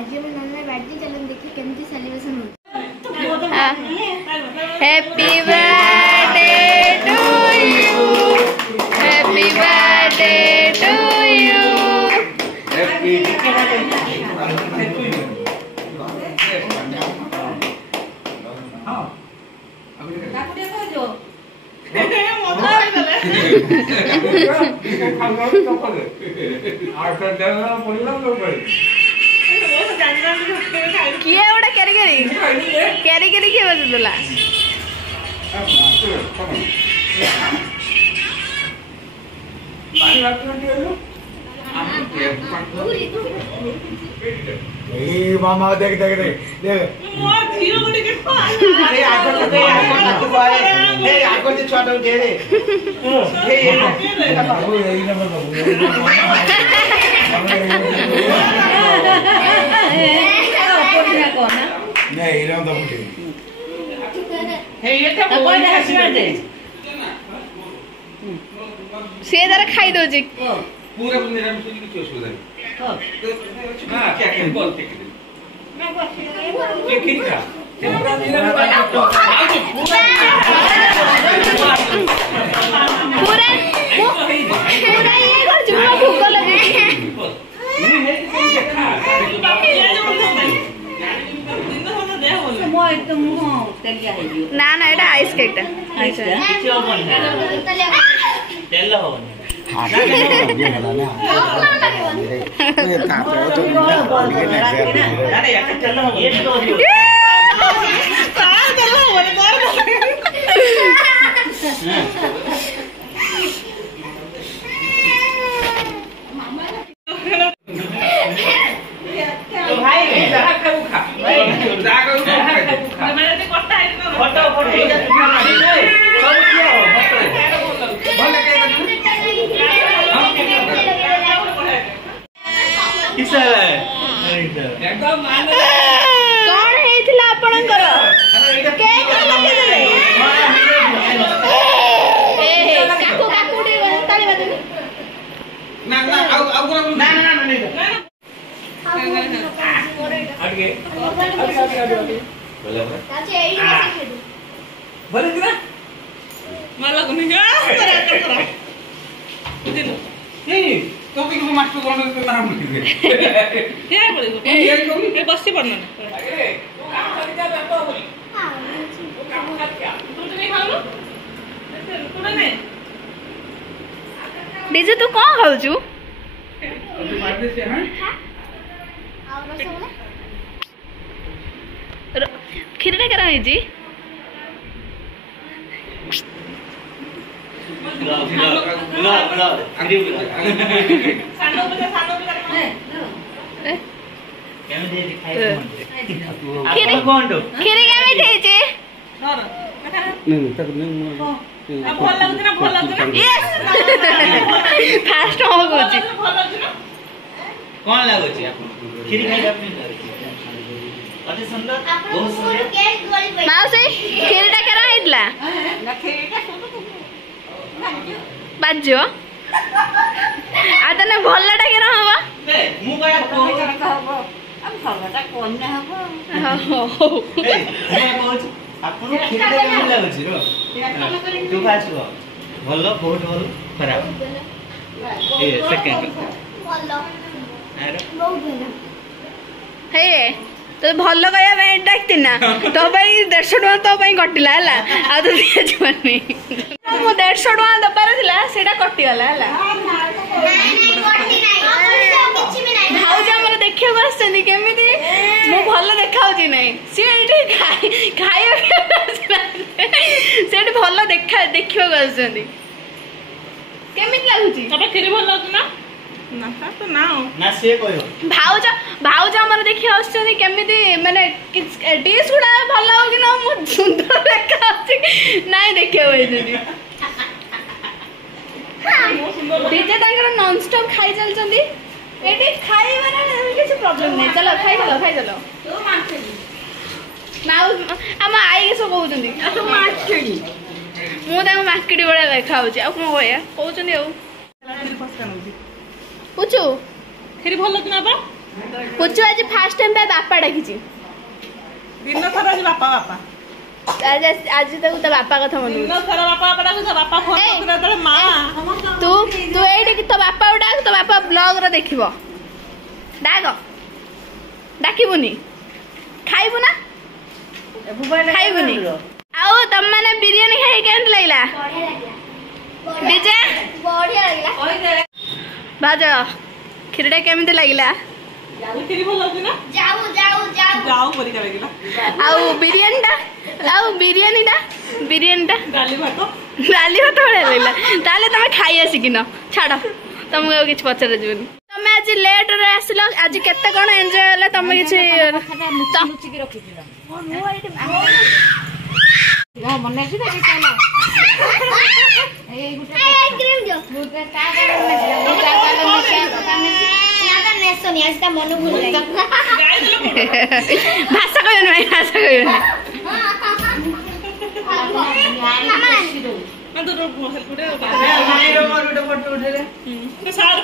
आज हम नन्ना बर्थडे चलन देखि केमती सेलिब्रेशन हो। Happy birthday to you, happy birthday to you, happy किए ओटा कैरी किए बजला मामा देख देख देख देख छोटा सी तार खाई दो पूरा निरामिष किसी असुविधा नहीं। हां क्या बोल के ठीक है पूरा निरामिष पूरा ये कर जुमा भूख लगे ना ना एटा आइस केक टा तेल हो कौन हेतिला आपणकर केक लगे देले ए काकू काकू दे ताली बाजू ना ना आउ ना ना ना नहीं आगे बोला ताचे एई से खेदु बोले किना मला कोणी का करा दिलो ए तो भी को मास्टर कोन तो नाम लिख दे हे बोले ये बस्ती पड़ना अरे तू काम कर जा तो बोली हां वो काम कर क्या तू तो नहीं खाऊ तू नहीं डीजे तू कौन खाउछु तू मार दे से हां और रसगुल्ला खीरटा करा है जी खीरी केमी थे जे नहीं तक नहीं भल लागुछ ना यस फास्ट हो गोची कौन लागो छी खीरी खाई अपने अति सुंदर बहुत सुंदर केक गोल पे माउसी खीरटा करा हेतला बाजो आतने भल्लाटा केना हवा बे मु गया कहू हम भलटा कोन ना हबो ए मैं कहू आपन खीरी केमन लागो छी रो तू फास्ट हो भलो बहुत भलो खराब ए सेकंड बोलो अरे बहुत भलो हे तो भल कहया पे डाकती ना तो भाई 150 टका तो भाई कटिला हला आ तो दिया जवानी मो 150 टका दबार थिला सेटा कटि गला हला नहीं गोटी नहीं किछि भी नहीं भाउज हमर देखियो आछनी केमिति मो भल देखाउची नहीं से एठी खाइयो सेठी भल देखियो आछनी केमिति लागुची तबे खीरी भल लागु ना ना तो ना ना से कहयो भाउज हमर देखियो आछनी केमिति माने डिश गुडा भल हो कि ना मो सुंदर देखाउची नहीं देखियो आछनी डीजे तांकर नॉन स्टॉप खाई चलचंदी एटी खाई माने किछ प्रॉब्लम नहीं चलो खाई चलो तो मारते माउ हम आई के सो कहउचंदी तो मारछेडी मु तांको मार्केट बडा देखाउची आ कोन कहया कहउचंदी आ पूछू खीरी भल लागु ना बा पुचु आज फास्ट टाइम पे बापा डाकी दिन थरा जी बापा बापा आज तक तो बापा कथा मन दिन थरा बापा बापा डाक बापा फोन करला तले मां तू तू एठी कि तो बापा डाक तो बापा ब्लॉग रे देखिबो डाक डाकिबुनी खाइबु ना खाइबुनी आउ तम माने बिरयानी खाइ केन लागला डीजे बढ़िया लागला बाजा खिरडा केमिते लागला खिरी भल लागी ना जाऊ जाऊ जाऊ जाऊ परी का लागला आउ बिरयानी टा गाली भात डाली भात बढिया लागला ताले तमे खाइ आसी किन छाड़ तुमको और किछ पचर जीवन तमे आज लेट रे आसिलो आज केते कोन एन्जॉय होला तमे किछ मने छी देखि कहला क्रीम जो मन भूल भाषा कहन भाई भाषा कहन ना तो हेल्प उठे सार